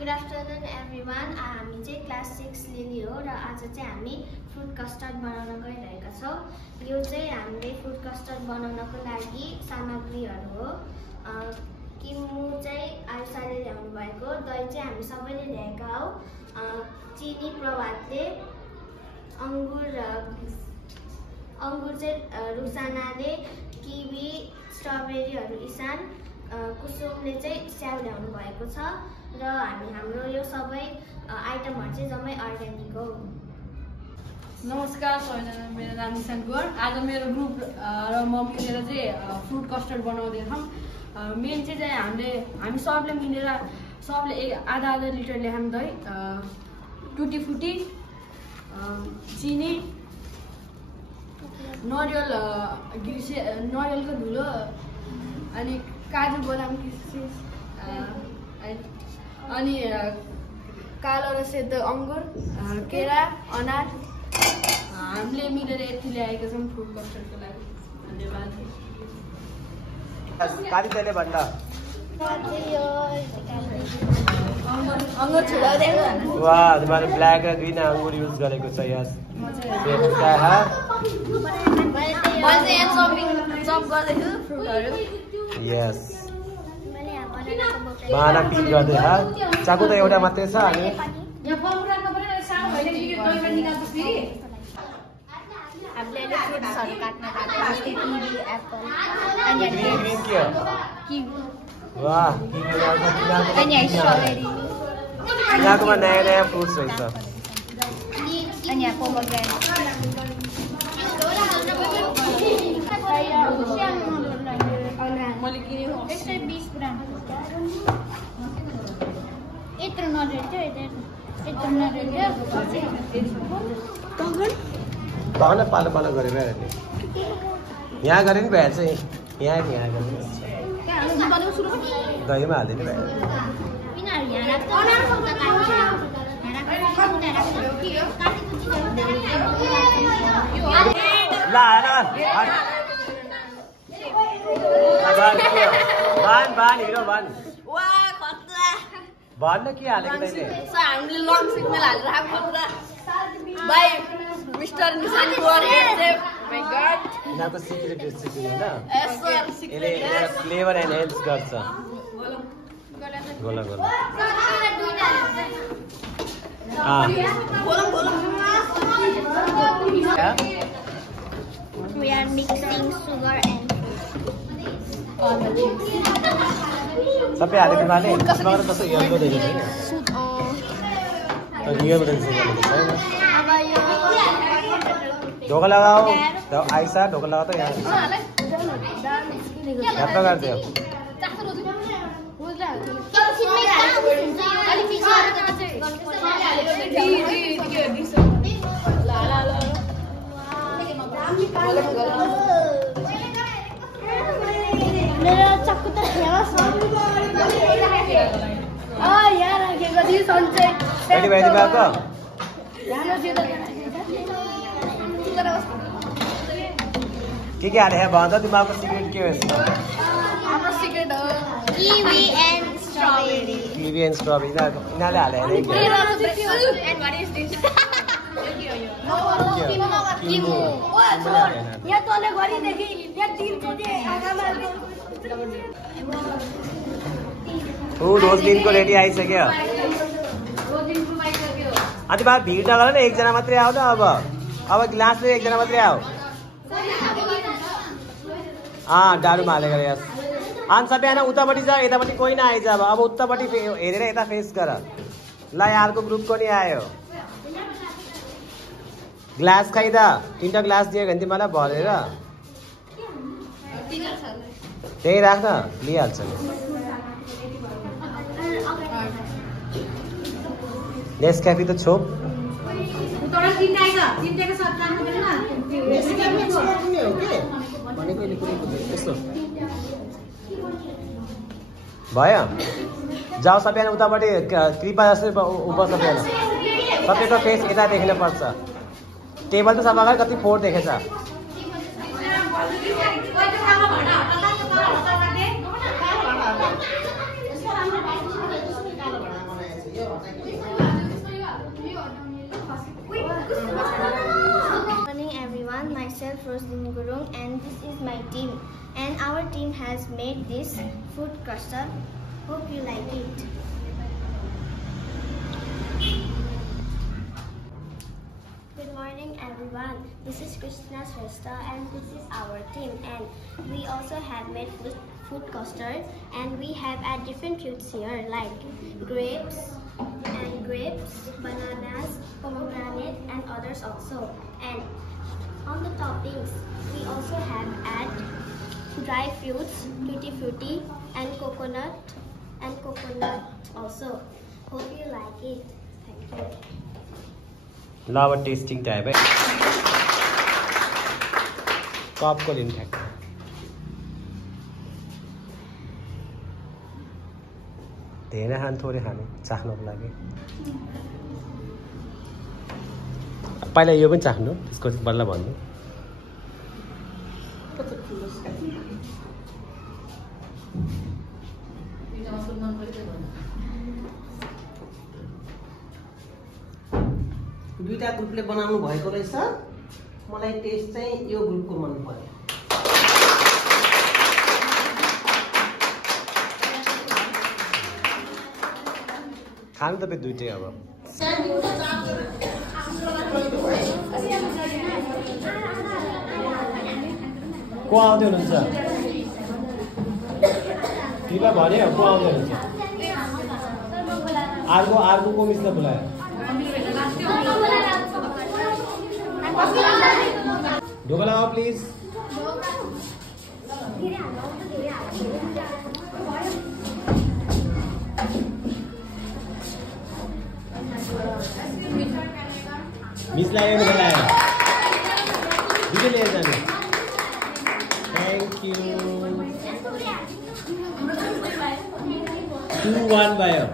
Good afternoon everyone. हामी चाहिँ class 6 lily हो र आज चाहिँ हामी फ्रुट कस्टर्ड बनाउन गइरहेका छौं। यो चाहिँ हामीले फ्रुट कस्टर्ड बनाउनको लागि सामग्रीहरू हो। किन्नु चाहिँ आयुषाले ल्याउनु भएको, दही चाहिँ हामी सबैले ल्याएका हौ। चिनी प्रभातले, अंगुर चाहिँ रुक्सानाले, किवी, स्ट्रबेरीहरू ईशान, कुसुमले चाहिँ स्याउ ल्याउनु भएको छ र हाम्रो यो सबै आइटमहरु चाहिँ जम्मै अर्ग्यानिक हो। नमस्कार सबैजना, मेरो नाम ईशान कुमार। आज मेरो ग्रुप र म मिलेर चाहिँ फ्रुट कस्टर्ड बनाउँदै छौं। मेन चाहिँ हामी सबले मिलेर सबले आधा लिटर ल्याएम दही, टुटी फुटी, चिनी, नरिवलको धुलो, अनि काजु बदाम किसमिस, अनि कालो र सेतो अंगुर, केरा, अनार हामीले मिलेर यति ल्याएका छौं फ्रुट कस्टर्डको लागि। धन्यवाद। कालीले भन्दा अंगुर छुडाउँदै वाह, तिमीले ब्ल्याक र ग्रीन अंगुर युज गरेको छ। यस क्या है मैले यहाँ चप गर्दैछु फ्रुटहरु। यस बाना पिल गर्दै हा। चाकु त एउटा मात्रै छ अनि यहाँ फर्मुलाको पनि सानो भइले दहीमा निकाल्छु फेरि। हामीले फ्रुट्सहरु काट्न लाग्यो, जस्तै किवी, एप्पल, अनि ग्रीन के हो? किवी, वाह, किवी अनि स्ट्रबेरी, यहाँकोमा नयाँ नयाँ फ्रुट्स रहेछ। अनि यहाँ पोमोग्रेनेट। मैले किनेको 120 ग्राम। यत्रो नरेल थियो, यत्रो नरेल थियो। पालो पालो गरेर हेर्ने। यहाँ गरे नि भ्याएर चाहिँ यहाँ गरे दहीमा हालिदिने भ्याएर। बान हिरो बान भन्न के हालेको तैँले? हामीले लङ सिग्नल हालेर खतरा by mister Nishan Kumar head. My god, यिनीहरूको सिक्रेट रेसिपी होइन? Yes sir. यसले फ्लेभर एनहेन्स गर्छ। गोला गोला We are mixing sugar and सबै हालेको बाले यसमा त कस्तो यल्लो देखिन्छ हैन? रियल रहेछ छैन। ढोका लगाओ, आइसा ढोका लगाओ त यहाँ ढक्का गरिदियो। मेरो चक्कु त फेमस हो। यहाँ राखेको थियो सन्चै। रेडी भयो बाबा? के हाले है भन्दा तिमीहरूको सिक्रेट के हो यसमा? हाम्रो सिक्रेट हो kiwi and strawberry. Kiwi and strawberry यिनीहरूले हाले एन्ड व्हाट इज दिस? किमु। यहाँ तले गरिदेखि यहाँ 3 चोटि आगामा रोज दिनको रेडी आइसक्यो। अनि बा भिड नगर न, एकजना मात्रै आऊ न। अब ग्लासले एकजना मात्रै आऊ। डाडुमा हालेको यस। अनि सबैजना उतापट्टि जा, यतापट्टि कोही नआइज। अब उतापट्टि हेरेर यता फेस गर। ल यहाँको ग्रुपको नि आयो। ग्लास खाइदा 3टा ग्लास दियो भने तिमीलाई भरेर त्यही राख्न, लिइहाल्छ नि। नेस्क्याफे त छोप। भयो जाऊ सबैजना उतापट्टि कृपा जस्तै उभो सबैजना। सबैको फेस यता देख्न पर्छ। टेबल त सफा गर, कति फोहोर देखेछ। Frosdim Gurung and this is my team. And our team has made this fruit custard. Hope you like it. Good morning everyone. This is Krishna Shrestha and this is our team. And we also have made fruit custard and we have added different fruits here like grapes, bananas, pomegranate and others also. And on the toppings, we also have added dry fruits, tutti frutti and coconut also. Hope you like it. Thank you. Now a tasting time. Popcorn intact. धेरै खान थोरै खाने चाख्नको लागि पहिला यो पनि चाख्नु त्यसको बल्ल भन्नु दुईटा ग्रुपले बनाउनु भएको रहेछ मलाई टेस्ट चाहिँ यो ग्रुपको मन पर्यो खानु त दुईटै अब को आउँदै हुनुहुन्छ तिमीलाई भन्यो को आउँदै हुनुहुन्छ अर्को को मिसलाई बोलायो ढोका लगाओ प्लिज मिसलाई बोलायो भिडियो लिएर जानु थ्याङ्क यू 2-1 भयो